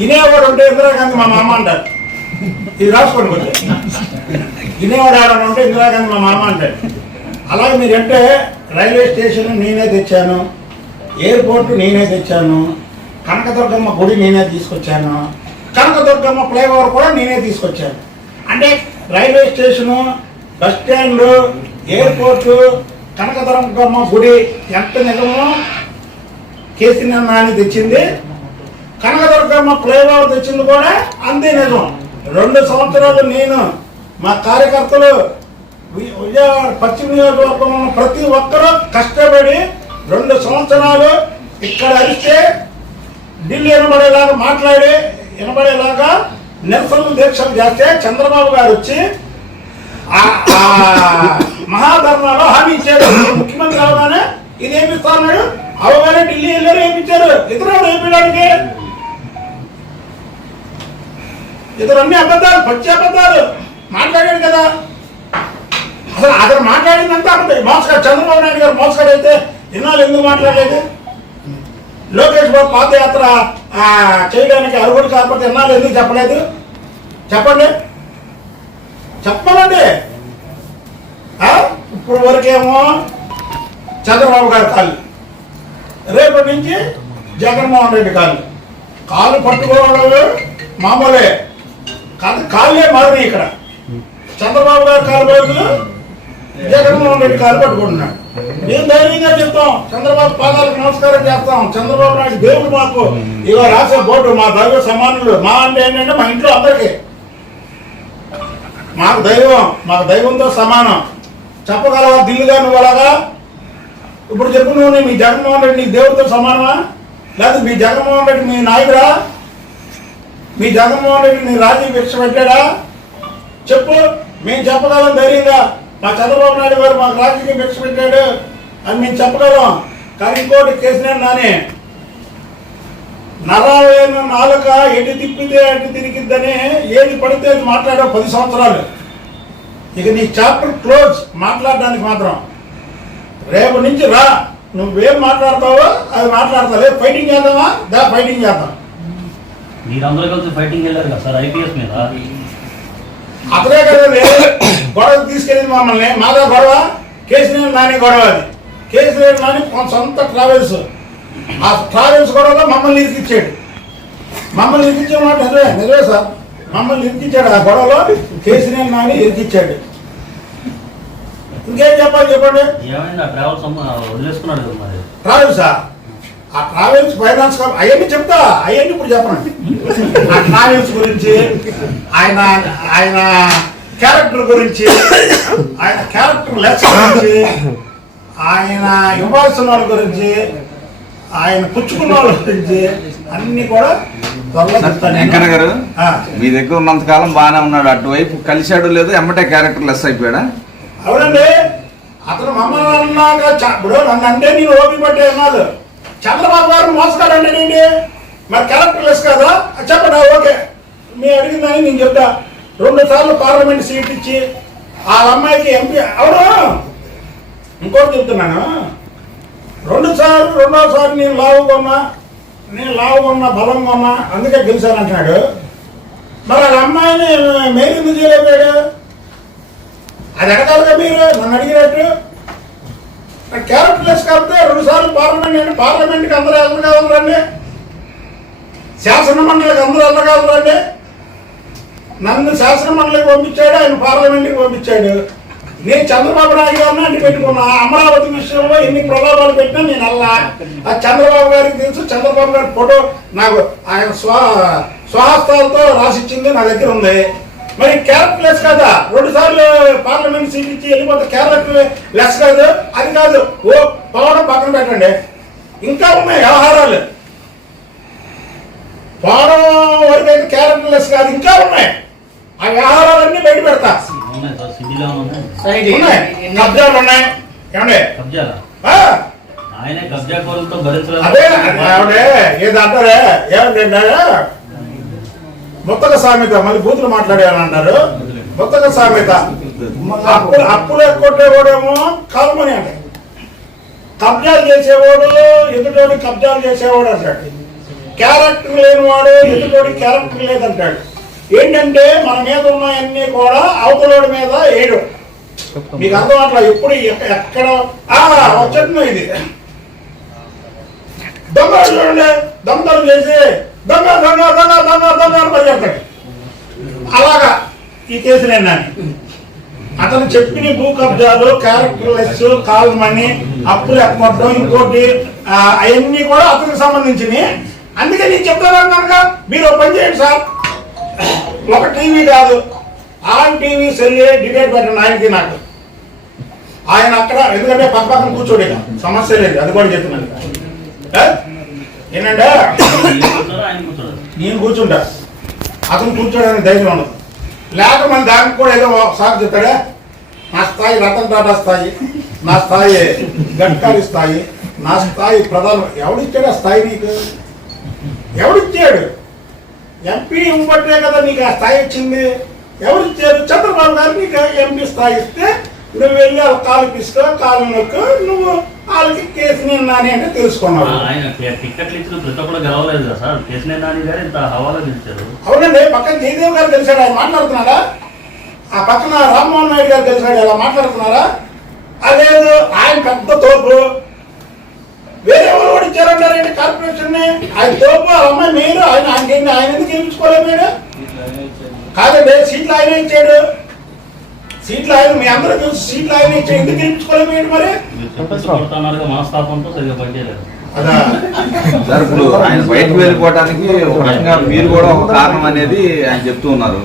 వినేవాడు ఉంటే ఇందిరాగాంధీ మా మామ అంటారు. ఇది రాసుకోండి కొంచెం. వినేవాడు ఆడని ఉంటే ఇందిరాగాంధీ మా మామ అంటారు. అలాగే మీరంటే రైల్వే స్టేషన్ నేనే తెచ్చాను, ఎయిర్పోర్ట్ నేనే తెచ్చాను, కనకదుర్గమ్మ గుడి నేనే తీసుకొచ్చాను, కనకదుర్గమ్మ ఫ్లైఓవర్ కూడా నేనే తీసుకొచ్చాను. అంటే railway station, bus stand, airport, Kanakadurgamma గుడి ఎంత నిజమో కేసీఆర్ నాని తెచ్చింది, కనకదుర్గమ్మ ఫ్లైఓవర్ తెచ్చింది కూడా అంతే నిజం. 2 సంవత్సరాలు నేను మా కార్యకర్తలు విజయవాడ పశ్చిమ నియోజకవర్గంలో ప్రతి ఒక్కరూ కష్టపడి 2 సంవత్సరాలు ఇక్కడ అరిస్తే ఢిల్లీ వినబడేలాగా నిరసన దీక్షలు చేస్తే చంద్రబాబు గారు వచ్చి మహాధర్నాలో హామీ ఇచ్చారు. ముఖ్యమంత్రి అవగానే ఇది ఏమిస్తా అన్నాడు. అవగానే ఢిల్లీ వెళ్ళారు, ఏమిచ్చారు. ఇతరులు ఏమియడానికి ఇతరు అన్ని అబద్ధాలు, పచ్చి అబద్ధాలు మాట్లాడాడు కదా. అతను మాట్లాడిందంతా అబద్ధం. మోసగాడు చంద్రబాబు నాయుడు గారు మోసగాడు అయితే ఇన్నాళ్ళు ఎందుకు మాట్లాడలేదు? లోకేష్ బాబు పాదయాత్ర చేయడానికి అర్హుడు కాకపోతే ఇన్నాళ్ళు ఎందుకు చెప్పలేదు? చెప్పండి. ఇప్పుడు వరకేమో చంద్రబాబు గారి కాళ్ళు, రేపటి నుంచి జగన్మోహన్ రెడ్డి కాళ్ళు పట్టుకోవడం మామూలే కాదు. కాళ్ళే మారినాయి ఇక్కడ. చంద్రబాబు గారి కాలు బదులు జగన్మోహన్ రెడ్డి కాలు పట్టుకుంటున్నాడు. మేము ధైర్యంగా చెప్తాం, చంద్రబాబు పాదాలకు నమస్కారం చేస్తాం. చంద్రబాబు నాయుడు దేవుడు మాకు. ఇగో రాసే బోర్డు మా దైవ సమానులు. మా అంటే ఏంటంటే మా ఇంట్లో అందరికీ మాకు దైవంతో సమానం. చెప్పగలవా దిల్లుగా నువ్వు అలాగా? ఇప్పుడు చెప్పు, నువ్వు మీ జగన్మోహన్ రెడ్డి నీకు దేవుడితో సమానమా? లేదా మీ జగన్మోహన్ రెడ్డి మీ నాయుడా? మీ జగన్మోహన్ రెడ్డి నీ రాజకీయ భిక్ష పెట్టాడా? చెప్పు. మేము చెప్పగలం ధైర్యంగా, మా చంద్రబాబు నాయుడు గారు మాకు రాజకీయ భిక్ష పెట్టాడు అని మేము చెప్పగలం. కానీ ఇంకోటి కేసీఆర్ నాని నరాలైన నాలుక ఎటు తిప్పితే అటు తిరిగిద్దని ఏది పడితే అది మాట్లాడావు 10 సంవత్సరాలు. ఇక నీ చాప్టర్ క్లోజ్. మాట్లాడడానికి మాత్రం రేపు నుంచి రా, నువ్వేం మాట్లాడతావో అది మాట్లాడతావు. లేదు ఫైటింగ్ చేద్దామా? ఫైటింగ్ చేద్దాం. మీరందరూ కలిసి ఫైటింగ్ వెళ్ళారు కదా సార్ ఐపీఎస్ మీద. అతనే కదా గొడవకు తీసుకెళ్ళింది మమ్మల్ని. మాదా గొడవ? కేసీఆర్ నాని గొడవ. అది కేసీఆర్ నాని సొంత ట్రావెల్స్. ఆ ట్రావెల్స్ గొడవలో మమ్మల్ని ఇరికిచ్చాడు. మమ్మల్ని ఇరికించే మాట నిజమే సార్. మమ్మల్ని ఇరికిచ్చాడు. ఆ గొడవలో కేసీఆర్ నాని ఇరికిచ్చాడు. ఇంకేం చెప్పాలి చెప్పండి. ట్రావెల్సా? ఆ ట్రావెల్స్ ఫైనాన్స్ అవన్నీ చెప్తా. అవన్నీ ఇప్పుడు చెప్పండి. ఆ ట్రావెల్స్ గురించి, ఆయన క్యారెక్టర్ గురించి, ఆయన క్యారెక్టర్ లెస్ గురించి, ఆయన ఇవ్వాల్సిన వాళ్ళ గురించి, ఆయన పుచ్చుకున్న వాళ్ళ గురించి అన్ని కూడా వెంకన్న గారు మీ దగ్గర ఉన్నంత కాలం బాగానే ఉన్నాడు. అటువైపు కలిశాడు లేదు, ఎమ్మటే క్యారెక్టర్ లెస్ అయిపోయాడా? అవునండి. అతను మమ్మల్ని అన్నాక ఇప్పుడు నన్ను అంటే నేను ఓపిక పట్టే అన్నాడు. చంద్రబాబు గారు మోసగాడండి నేండి, మరి క్యారెక్టర్ లెస్ కదా చెప్పండి. ఓకే, మీరు అడిగిందని నేను చెప్తా. 2 సార్లు పార్లమెంట్ సీట్ ఇచ్చి ఆ అమ్మాయికి ఎంపీ అవును. ఇంకోటి చెప్తున్నాను, 2 సార్లు, 2వ సారి నేను లావుగా ఉన్నా బలంగా ఉన్నా అందుకే గెలిచానంటున్నాడు. మరి ఆ అమ్మాయిని మేలు ఎందుకు చేయలేకపోయాడు? అది అడగాలిగా మీరు నన్ను అడిగినట్టు. క్యారెక్టర్ లెస్ కాబట్టి 2 సార్లు పార్లమెంట్ అంటే పార్లమెంట్కి అందరూ వెళ్ళగలరండి, శాసన మండలికి అందరూ వెళ్ళగలరండి. నన్ను శాసన మండలికి పంపించాడు, ఆయన పార్లమెంట్కి పంపించాడు. నేను చంద్రబాబు నాయుడు గారిని అడ్డు పెట్టుకున్నా. అమరావతి విషయంలో ఎన్ని ప్రలోభాలు పెట్టినా నేను అల్లా. అది చంద్రబాబు గారికి తెలుసు. చంద్రబాబు గారి ఫోటో నాకు ఆయన స్వహస్తాలతో రాసిచ్చింది నా దగ్గర ఉంది. మరి క్యారెక్టర్ లెస్ కదా? 2 సార్లు పార్లమెంట్ సీట్ ఇచ్చి వెళ్ళిపోతే క్యారెక్టర్ లెస్ కాదు. అది కాదు. ఓ పోవడం పక్కన పెట్టండి, ఇంకా ఉన్నాయి వ్యవహారాలు. పోవడం వరకు అయితే క్యారెక్టర్ లెస్ కాదు, ఇంకా ఉన్నాయి. ఆ వ్యవహారాలన్నీ బయట పెడతా. కబ్జాలు ఉన్నాయి. ఏమండే అదే ఏదంటారే ఏమంటే ముత్తక సామెత, మళ్ళీ బూతులు మాట్లాడాలని అంటారు. ముత్తక సామెత, అప్పులు కొట్టేవాడేమో కాలమని అంటే, కబ్జాలు చేసేవాడు ఎదుటోడు కబ్జాలు చేసేవాడు అంటాడు. క్యారెక్టర్ లేనివాడు ఎదుటోడి క్యారెక్టర్ లేదంటాడు. ఏంటంటే మన మీద ఉన్నాయన్నీ కూడా అవతలోడి మీద ఏడు. మీకు అర్థం అట్లా ఎప్పుడు ఎక్కడ వచ్చేట్టున్నా ఇది దొంగ చూడండి, దొంగతనం చేసి దొంగ దొంగ దొంగ దొంగ దొంగ అని పరిగెడతాడు. అలాగా ఈ కేసు నేను అతను చెప్పిన భూ కబ్జాలు, క్యారెక్టర్ లెస్, కాల్ మనీ, అప్పులు ఎక్కడం, ఇంకోటి అవన్నీ కూడా అతనికి సంబంధించినవి. అందుకే నేను చెప్తాను కనుక మీరు పని చేయండి సార్, ఒక టీవీ కాదు ఆన్ టీవీ సెల్ డిబేట్ పెట్టండి ఆయనకి నాకు. ఆయన అక్కడ ఎందుకంటే పక్క పక్కన కూర్చోడే సమస్య లేదు, అది కూడా చెప్తున్నాను. ఏంటంటే నేను కూర్చుంటా, అతను కూర్చోడానికి ధైర్యం ఉండదు. లేక మన దానికి కూడా ఏదో ఒకసారి చెప్తాడే, నా స్థాయి రతన్ టాటా స్థాయి, నా స్థాయి గడ్కరీ స్థాయి, నా స్థాయి ప్రధాన. ఎవడిచ్చాడు ఆ స్థాయి నీకు? ఎవడిచ్చాడు? ఎంపీ ఇవ్వబట్టే కదా నీకు ఆ స్థాయి వచ్చింది. ఎవరిచ్చారు? చంద్రబాబు గారు నీకు ఎంపీ స్థాయి ఇస్తే నువ్వు వెళ్ళి వాళ్ళ కాలు పిసుకో, కాలు నొక్కు, నువ్వు వాళ్ళకి కేసు నాని అంటే తెలుసుకున్నావు. ఆయన టికెట్లు ఇచ్చిన ప్రతి ఒక్కరు గెలవలేదు కదా సార్, కేసు నాని గారు ఇంత హవాలా గెలిచారు. అవునండి, పక్కన జయదేవ్ గారు తెలిసాడు, ఆయన మాట్లాడుతున్నారా? ఆ పక్కన రామ్మోహన్ నాయుడు గారు తెలిసాడు, ఎలా మాట్లాడుతున్నారా? అదేదో ఆయన పెద్ద తోపు, వేరే ఎవరు కూడా ఇచ్చారంటారండి కార్పొరేషన్ ని. ఆయన తోపు, ఆ అమ్మాయి మీరు, ఆయన ఆయన ఎందుకు గెలుచుకోలేదు మీరు? కాదండి, సీట్లు ఆయన ఇచ్చాడు, సీట్లు ఆయన మీ అందరూ తెలుసు, సీట్లు ఆయన ఇచ్చాడు, ఎందుకు గెలుచుకోలేదు మరి? మనస్తాపంతో సరిగ్గా పనిచేయలేదు సార్. ఇప్పుడు ఆయన బయటకు వెళ్ళిపోవడానికి ఒక రకంగా మీరు కూడా ఒక కారణం అనేది ఆయన చెప్తూ ఉన్నారు.